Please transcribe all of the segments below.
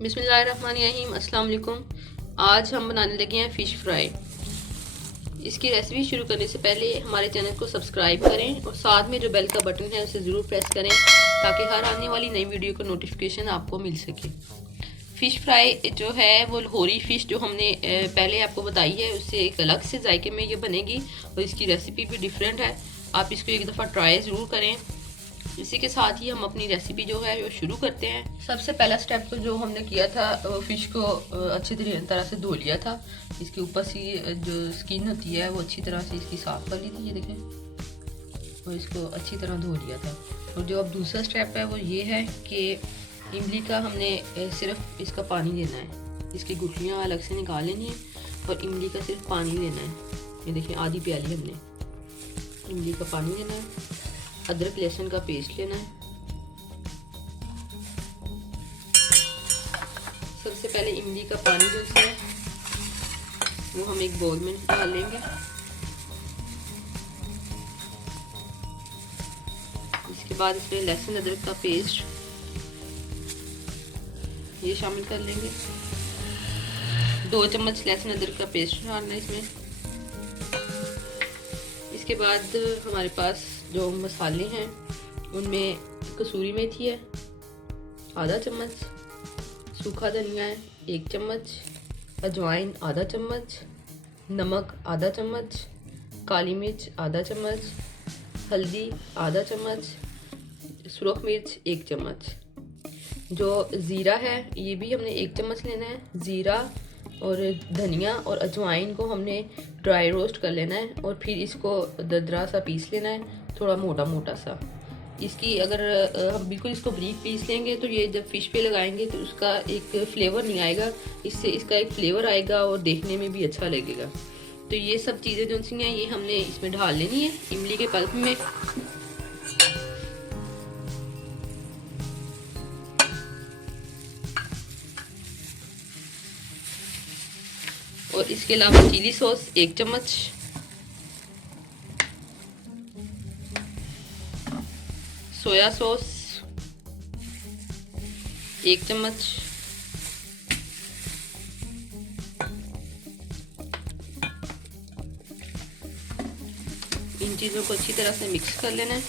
बिस्मिल्लाहिर्रहमानिर्रहीम। अस्सलाम वालेकुम। आज हम बनाने लगे हैं फ़िश फ्राई। इसकी रेसिपी शुरू करने से पहले हमारे चैनल को सब्सक्राइब करें और साथ में जो बेल का बटन है उसे ज़रूर प्रेस करें ताकि हर आने वाली नई वीडियो का नोटिफिकेशन आपको मिल सके। फ़िश फ्राई जो है वो लाहौरी फ़िश जो हमने पहले आपको बताई है उससे एक अलग से जायके में ये बनेगी और इसकी रेसिपी भी डिफरेंट है। आप इसको एक दफ़ा ट्राई ज़रूर करें। इसी के साथ ही हम अपनी रेसिपी जो है वो शुरू करते हैं। सबसे पहला स्टेप तो जो हमने किया था फ़िश को अच्छी तरह से धो लिया था। इसके ऊपर से जो स्किन होती है वो अच्छी तरह से इसकी साफ़ कर ली थी, ये देखें, और इसको अच्छी तरह धो लिया था। और जो अब दूसरा स्टेप है वो ये है कि इमली का हमने सिर्फ इसका पानी लेना है, इसकी गुठलियाँ अलग से निकाल लेनी है और इमली का सिर्फ पानी लेना है। ये देखें, आधी प्याली हमने इमली का पानी लेना है। अदरक लहसुन का पेस्ट लेना है। सबसे पहले इमली का पानी जो है वो हम एक बाउल में डाल लेंगे। इसके बाद इसमें लहसुन अदरक का पेस्ट ये शामिल कर लेंगे। 2 चम्मच लहसुन अदरक का पेस्ट डालना है इसमें। इसके बाद हमारे पास जो मसाले हैं उनमें कसूरी मेथी है आधा चम्मच, सूखा धनिया है 1 चम्मच, अजवाइन आधा चम्मच, नमक आधा चम्मच, काली मिर्च आधा चम्मच, हल्दी आधा चम्मच, सुरख मिर्च 1 चम्मच। जो ज़ीरा है ये भी हमने 1 चम्मच लेना है। ज़ीरा और धनिया और अजवाइन को हमने ड्राई रोस्ट कर लेना है और फिर इसको दरदरा सा पीस लेना है, थोड़ा मोटा मोटा सा। इसकी अगर हम बिल्कुल इसको बारीक पीस लेंगे तो ये जब फ़िश पे लगाएंगे तो उसका एक फ्लेवर नहीं आएगा, इससे इसका एक फ्लेवर आएगा और देखने में भी अच्छा लगेगा। तो ये सब चीज़ें जो सी हैं ये हमने इसमें ढाल लेनी है इमली के पल्प में। और इसके अलावा चिली सॉस 1 चम्मच, सोया सॉस 1 चम्मच, इन चीज़ों को अच्छी तरह से मिक्स कर लेना है।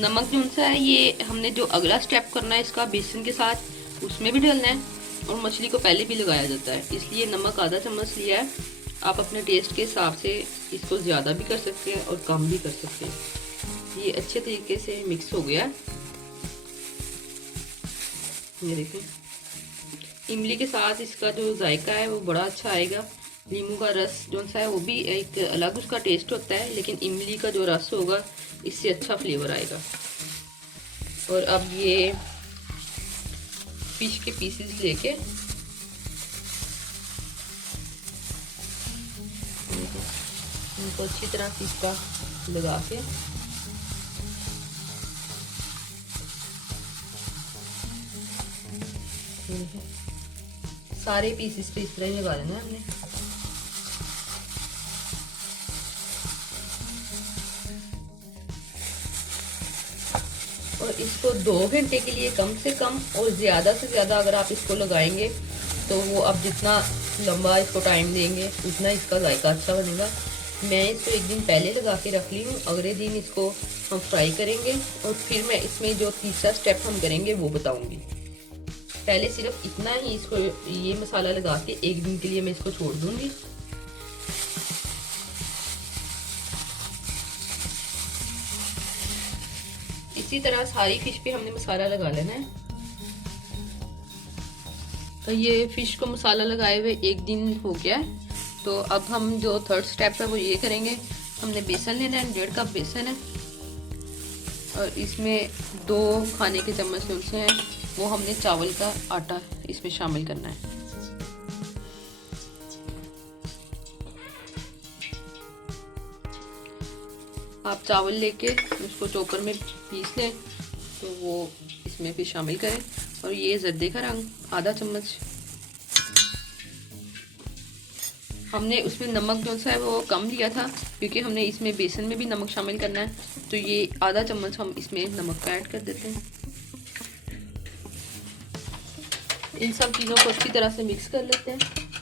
नमक जो सा है ये हमने जो अगला स्टेप करना है इसका बेसन के साथ उसमें भी डालना है और मछली को पहले भी लगाया जाता है, इसलिए नमक आधा चम्मच लिया है। आप अपने टेस्ट के हिसाब से इसको ज़्यादा भी कर सकते हैं और कम भी कर सकते हैं। ये अच्छे तरीके से मिक्स हो गया। ये देखें, इमली के साथ इसका जो जायका है वो बड़ा अच्छा आएगा। नींबू का रस जो सा है वो भी एक अलग उसका टेस्ट होता है, लेकिन इमली का जो रस होगा इससे अच्छा फ्लेवर आएगा। और अब ये फिश के पीसेस लेके इनको अच्छी तरह से इसका लगा के सारे पीसेस पे इस तरह ही लगा लेना है हमने। और इसको 2 घंटे के लिए कम से कम और ज़्यादा से ज़्यादा अगर आप इसको लगाएंगे तो वो आप जितना लंबा इसको टाइम देंगे उतना इसका जायका अच्छा बनेगा। मैं इसको 1 दिन पहले लगा के रख ली हूँ, अगले दिन इसको हम फ्राई करेंगे और फिर मैं इसमें जो तीसरा स्टेप हम करेंगे वो बताऊँगी। पहले सिर्फ इतना ही इसको ये मसाला लगा के 1 दिन के लिए मैं इसको छोड़ दूँगी। इसी तरह सारी फिश पे हमने मसाला लगा लेना है। तो ये फिश को मसाला लगाए हुए 1 दिन हो गया है। तो अब हम जो थर्ड स्टेप है वो ये करेंगे। हमने बेसन लेना है, 1.5 कप बेसन है और इसमें 2 खाने के चम्मच जो से हैं वो हमने चावल का आटा इसमें शामिल करना है। आप चावल लेके उसको चॉपर में पीस लें तो वो इसमें फिर शामिल करें। और ये जर्दे का रंग आधा चम्मच। हमने उसमें नमक जो सा है वो कम लिया था क्योंकि हमने इसमें बेसन में भी नमक शामिल करना है, तो ये आधा चम्मच हम इसमें नमक का ऐड कर देते हैं। इन सब चीज़ों को अच्छी तरह से मिक्स कर लेते हैं।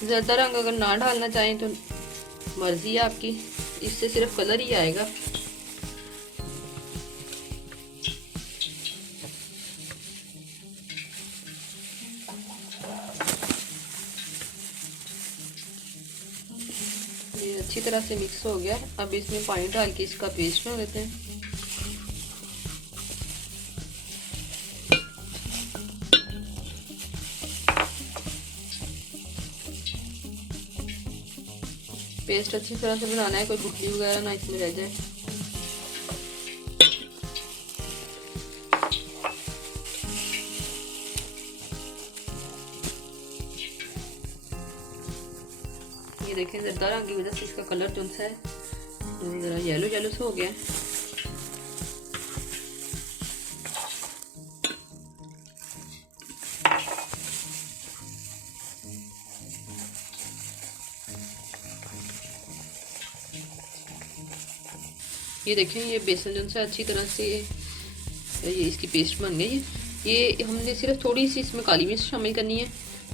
ज़्यादा रंग अगर ना डालना चाहें तो मर्जी है आपकी, इससे सिर्फ कलर ही आएगा। ये अच्छी तरह से मिक्स हो गया। अब इसमें पानी डाल के इसका पेस्ट बना लेते हैं। पेस्ट अच्छी तरह से बनाना है, कोई गुठली वगैरह ना इसमें रह जाए। ये देखें ज़्यादा रंग की वजह से इसका कलर जो सा है ज़रा येलो येलो सा हो गया है। ये देखें ये बेसन जो सा अच्छी तरह से ये इसकी पेस्ट बन गई है। ये हमने सिर्फ थोड़ी सी इसमें काली मिर्च शामिल करनी है,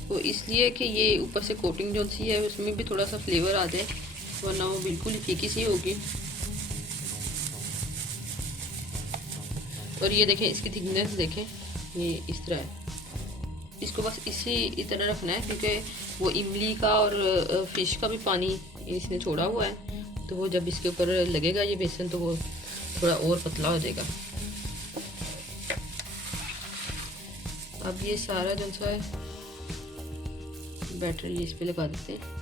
तो इसलिए कि ये ऊपर से कोटिंग जो सी है उसमें भी थोड़ा सा फ्लेवर आ जाए, वरना वो बिल्कुल ही फीकी सी होगी। और ये देखें इसकी थिकनेस देखें, ये इस तरह है। इसको बस इसी तरह रखना है क्योंकि वो इमली का और फिश का भी पानी इसने छोड़ा हुआ है, तो वो जब इसके ऊपर लगेगा ये बेसन तो वो थोड़ा और पतला हो जाएगा। अब ये सारा जो सा है बैटर ये इस पे लगा देते हैं।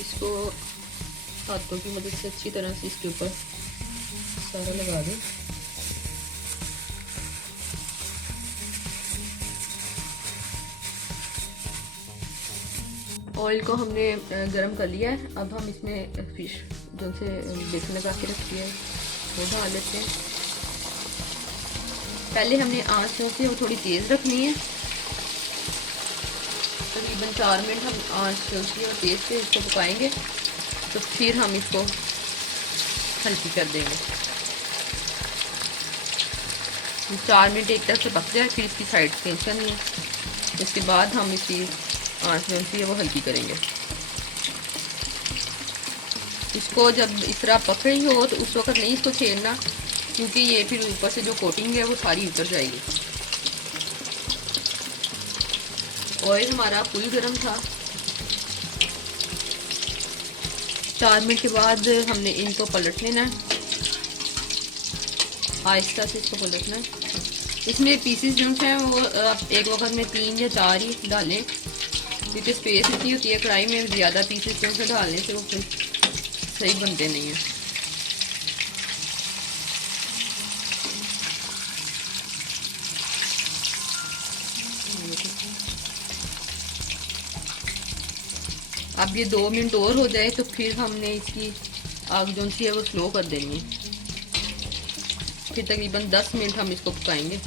इसको हाथों की मदद से अच्छी तरह से इसके ऊपर सारा लगा दें। ऑयल को हमने गरम कर लिया है। अब हम इसमें फिश जो से बेसन लगा के रखी है वो डाल लेते हैं। पहले हमने आंच जो से वो थोड़ी तेज़ रखनी है, तकरीबन 4 मिनट हम आंच जो और तेज़ से इसको पकाएंगे, तो फिर हम इसको हल्की कर देंगे। 4 मिनट एक तरफ से पक जाए, फिर इसकी साइड चेंज करनी है। इसके बाद हम इसकी आंच जो है वो हल्की करेंगे। इसको जब इस तरह पक रही हो तो उस वक्त नहीं इसको छेड़ना, क्योंकि ये फिर ऊपर से जो कोटिंग है वो सारी उतर जाएगी। ऑयल हमारा फुल गर्म था। 4 मिनट के बाद हमने इनको पलट लेना है, आहिस्ता से इसको पलटना है। इसमें पीसेस जो हैं वो आप एक वक्त में 3 या 4 ही डालें, क्योंकि स्पेस इतनी होती है कढ़ाई में, ज़्यादा पीसेस जो से डालने से वो फिर सही बनते नहीं हैं। अब ये 2 मिनट और हो जाए तो फिर हमने इसकी आग जो सी है वो स्लो कर देनी है। फिर तकरीबन 10 मिनट हम इसको पकाएंगे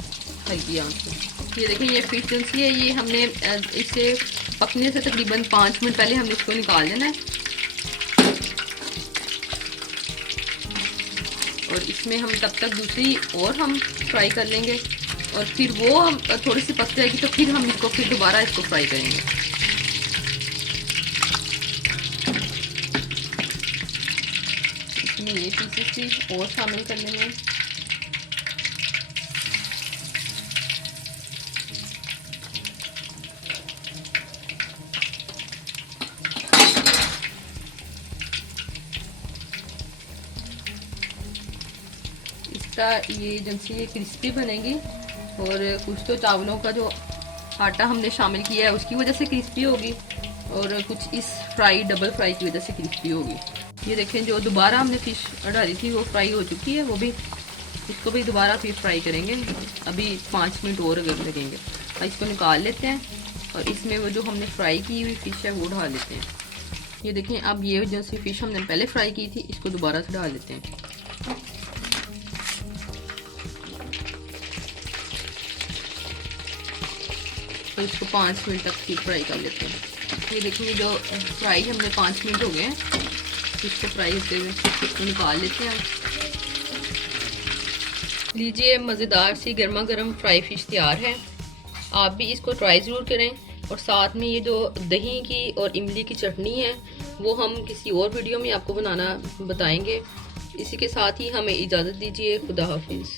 हल्की आंच में। ये देखिए ये फिश जो सी है ये हमने इसे पकने से तकरीबन 5 मिनट पहले हमने इसको निकाल देना है। और इसमें हम तब तक दूसरी और हम फ्राई कर लेंगे, और फिर वो हम थोड़ी सी पक जाएगी तो फिर हम इसको फिर दोबारा इसको फ्राई करेंगे। इसमें ये पीसेस भी और शामिल कर लेंगे। ये जब से ये क्रिस्पी बनेगी, और कुछ तो चावलों का जो आटा हमने शामिल किया है उसकी वजह से क्रिस्पी होगी, और कुछ इस डबल फ्राई की वजह से क्रिस्पी होगी। ये देखें जो दोबारा हमने फिश डाली थी वो फ्राई हो चुकी है, वो भी इसको भी दोबारा फिर फ्राई करेंगे, अभी 5 मिनट और अगर लगेंगे। इसको निकाल लेते हैं और इसमें वो जो हमने फ्राई की हुई फ़िश है वो डाल लेते हैं। ये देखें, अब ये जो सी फ़िश हमने पहले फ्राई की थी इसको दोबारा से डाल लेते हैं। और इसको 5 मिनट तक फिर फ्राई कर लेते हैं। ये देखिए जो फ्राई हमने 5 मिनट हो गए हैं, इसको फ्राई होते हुए इसको निकाल लेते हैं। लीजिए, मज़ेदार सी गर्मा गर्म फ्राई फ़िश तैयार है। आप भी इसको ट्राई ज़रूर करें। और साथ में ये जो दही की और इमली की चटनी है वो हम किसी और वीडियो में आपको बनाना बताएंगे। इसी के साथ ही हमें इजाज़त दीजिए। खुदा हाफिज़।